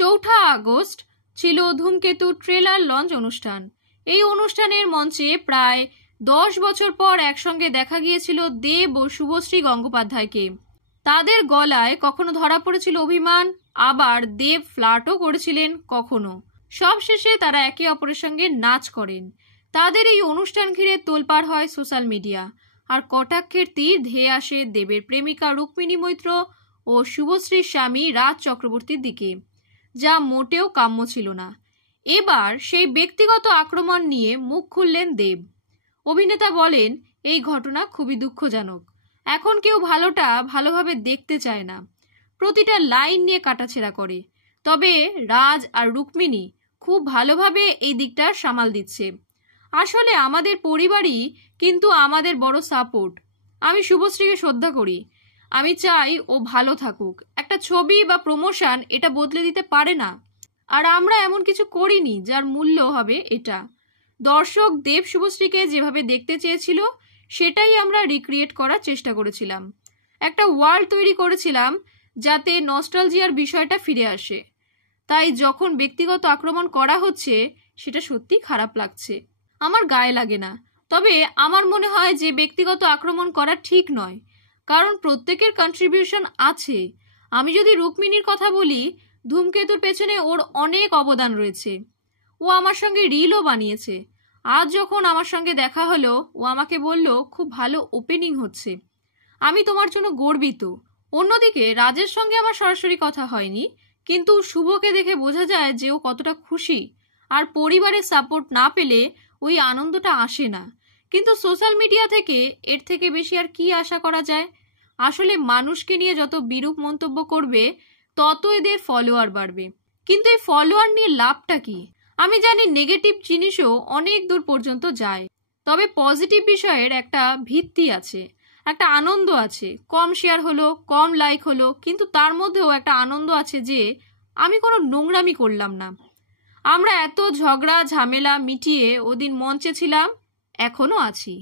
4 August ছিল ধূমকেতু trailer launch অনুষ্ঠান। এই অনুষ্ঠানের মঞ্চে প্রায় 10 বছর পর একসঙ্গে দেখা গিয়েছিল দেব ও শুভশ্রী গঙ্গোপাধ্যায়কে। তাদের গলায় কখনো ধরা পড়েছিল অভিমান, আবার দেব ফ্লার্টও করেছিলেন কখনো। সবশেষে তারা একে অপরের সঙ্গে নাচ করেন। তাদের এই অনুষ্ঠান ঘিরে তোলপাড় হয় সোশ্যাল মিডিয়া, আর কটাক্ষের তীর ধেয়ে আসে দেবের প্রেমিকা রুক্মিণী মৈত্র ও শুভশ্রীর স্বামী রাজ চক্রবর্তীর দিকে, যা মোটেও কাম্য ছিল না। এবার সেই ব্যক্তিগত আক্রমণ নিয়ে মুখ খুললেন দেব। অভিনেতা বলেন, এই ঘটনা খুবই দুঃখজনক। এখন কেউ ভালোটা ভালোভাবে দেখতে চায় না, প্রতিটা লাইন নিয়ে কাটাছেড়া করে। তবে রাজ আর রুক্মিণী খুব ভালোভাবে এই দিকটা সামাল দিচ্ছে। আসলে আমাদের পরিবারই কিন্তু আমাদের বড় সাপোর্ট। আমি শুভশ্রীকে শ্রদ্ধা করি, আমি চাই ও ভালো থাকুক। একটা ছবি বা প্রমোশন এটা বদলে দিতে পারে না, আর আমরা এমন কিছু করিনি যার মূল্য হবে এটা। দর্শক দেব শুভশ্রীকে যেভাবে দেখতে চেয়েছিল সেটাই আমরা রিক্রিয়েট করার চেষ্টা করেছিলাম। একটা ওয়ার্ল্ড তৈরি করেছিলাম যাতে নস্টালজিয়ার বিষয়টা ফিরে আসে। তাই যখন ব্যক্তিগত আক্রমণ করা হচ্ছে সেটা সত্যি খারাপ লাগছে, আমার গায়ে লাগে না। তবে আমার মনে হয় যে ব্যক্তিগত আক্রমণ করা ঠিক নয়, কারণ প্রত্যেকের কন্ট্রিবিউশন আছে। আমি যদি রুক্মিণীর কথা বলি, ধূমকেতুর পেছনে ওর অনেক অবদান রয়েছে। ও আমার সঙ্গে রিলও বানিয়েছে। আজ যখন আমার সঙ্গে দেখা হলো, ও আমাকে বলল খুব ভালো ওপেনিং হচ্ছে, আমি তোমার জন্য গর্বিত। অন্যদিকে রাজের সঙ্গে আমার সরাসরি কথা হয়নি, কিন্তু শুভকে দেখে বোঝা যায় যে ও কতটা খুশি। আর পরিবারের সাপোর্ট না পেলে ওই আনন্দটা আসে না। কিন্তু সোশ্যাল মিডিয়া থেকে এর থেকে বেশি আর কি আশা করা যায়? আসলে মানুষকে নিয়ে যত বিরূপ মন্তব্য করবে তত এদের ফলোয়ার বাড়বে, কিন্তু এই ফলোয়ার নিয়ে লাভটা কি? আমি জানি নেগেটিভ জিনিসও অনেক দূর পর্যন্ত যায়, তবে পজিটিভ বিষয়ের একটা ভিত্তি আছে, একটা আনন্দ আছে। কম শেয়ার হলো, কম লাইক হলো, কিন্তু তার মধ্যেও একটা আনন্দ আছে যে আমি কোনো নোংরামি করলাম না। আমরা এত ঝগড়া ঝামেলা মিটিয়ে ওদিন মঞ্চে ছিলাম, এখনো আছি।